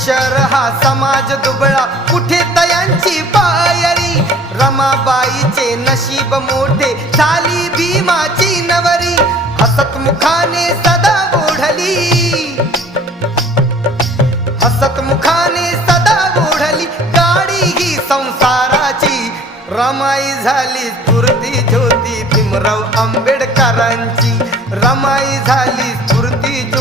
शहर हा समाज दुबळा, कुठे तयांची पायरी. रमाबाईचे नशीब मोठे, झाली भीमाची नवरी. हसत मुखाने सदा ओढली, हसत मुखाने सदा ओढली गाडी ही संसाराची. रमाई झाली स्फूर्ती ज्योती भीमराव आंबेडकरांची. रमाई झाली स्फूर्ती ज्योती